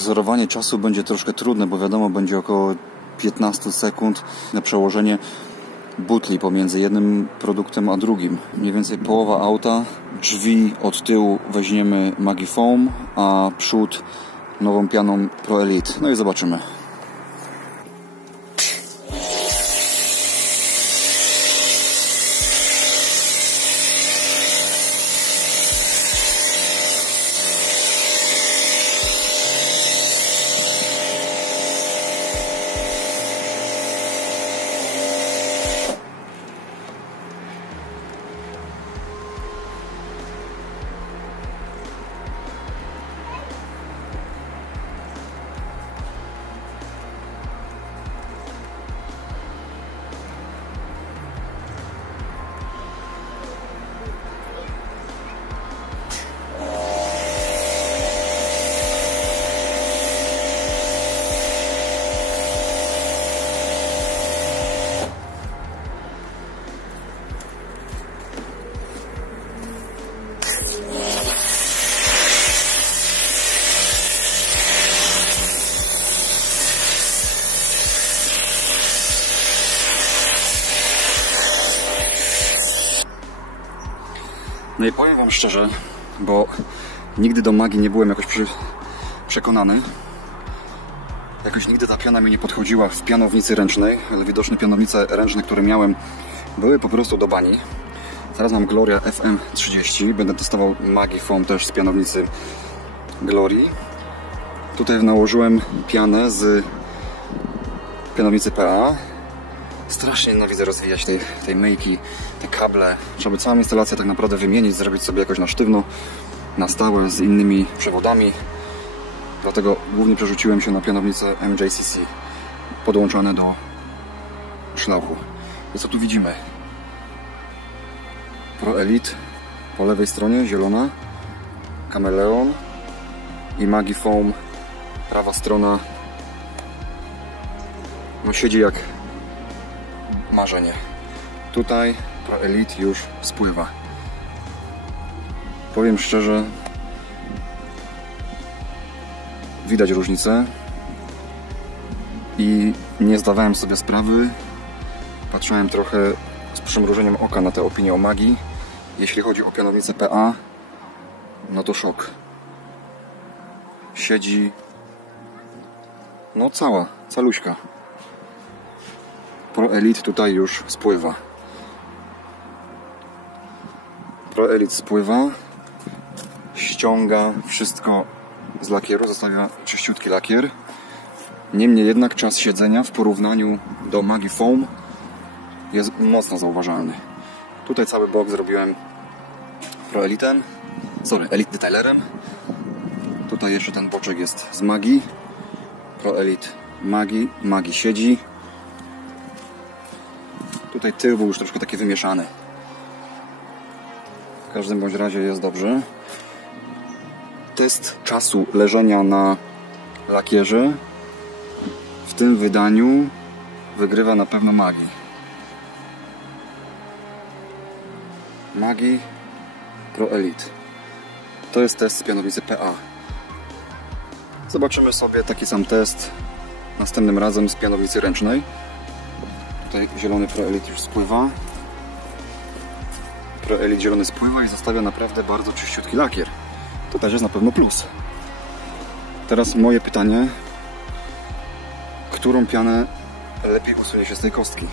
Wzorowanie czasu będzie troszkę trudne, bo wiadomo, będzie około 15 sekund na przełożenie butli pomiędzy jednym produktem a drugim. Mniej więcej połowa auta, drzwi od tyłu weźmiemy Magifoam, a przód nową pianą Pro Elite. No i zobaczymy. No i powiem Wam szczerze, bo nigdy do magii nie byłem jakoś przekonany. Jakoś nigdy ta piana mi nie podchodziła w pianownicy ręcznej, ale widocznie pianownice ręczne, które miałem, były po prostu do bani. Teraz mam Gloria FM30, będę testował Magi Foam też z pianownicy Glorii. Tutaj nałożyłem pianę z pianownicy PA. Strasznie nienawidzę rozwijać tej, tej myjki, te kable. Trzeba by całą instalację tak naprawdę wymienić, zrobić sobie jakoś na sztywno, na stałe, z innymi przewodami. Dlatego głównie przerzuciłem się na pianownicę MJCC podłączone do szlauchu. I co tu widzimy? Pro Elite po lewej stronie, zielona, Kameleon i Magifoam prawa strona no siedzi jak marzenie. Tutaj Pro Elite już spływa. Powiem szczerze, widać różnicę i nie zdawałem sobie sprawy. Patrzyłem trochę z przymrużeniem oka na te opinie o magii. Jeśli chodzi o pianownicę PA, no to szok. Siedzi no cała, caluśka. Pro Elite tutaj już spływa. Pro Elite spływa, ściąga wszystko z lakieru, zostawia czyściutki lakier. Niemniej jednak czas siedzenia w porównaniu do Magi Foam jest mocno zauważalny. Tutaj cały bok zrobiłem Pro Elitem, sorry, Elite Detailerem. Tutaj jeszcze ten boczek jest z Magi. Pro Elite Magi, Magi siedzi. Tutaj tył był już troszkę taki wymieszany. W każdym bądź razie jest dobrze. Test czasu leżenia na lakierze w tym wydaniu wygrywa na pewno Magi. Magi Pro Elite. To jest test z pianownicy PA. Zobaczymy sobie taki sam test następnym razem z pianownicy ręcznej. Tutaj zielony Pro Elite już spływa. Pro Elite zielony spływa i zostawia naprawdę bardzo czyściutki lakier. To też jest na pewno plus. Teraz moje pytanie. Którą pianę lepiej usunie się z tej kostki?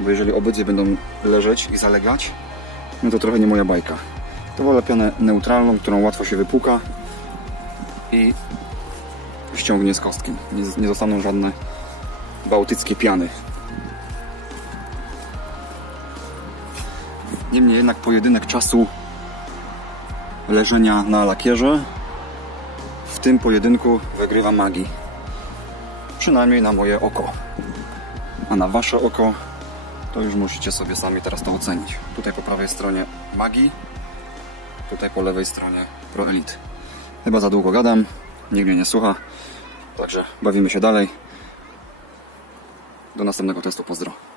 Bo jeżeli obydwie będą leżeć i zalegać, no to trochę nie moja bajka. To wolę pianę neutralną, którą łatwo się wypuka i ściągnie z kostki. Nie, nie zostaną żadne bałtyckie piany. Niemniej jednak pojedynek czasu leżenia na lakierze w tym pojedynku wygrywa magii. Przynajmniej na moje oko. A na wasze oko to już musicie sobie sami teraz to ocenić. Tutaj po prawej stronie magii, tutaj po lewej stronie Pro Elite. Chyba za długo gadam, nikt mnie nie słucha, także bawimy się dalej. Do następnego testu, pozdro.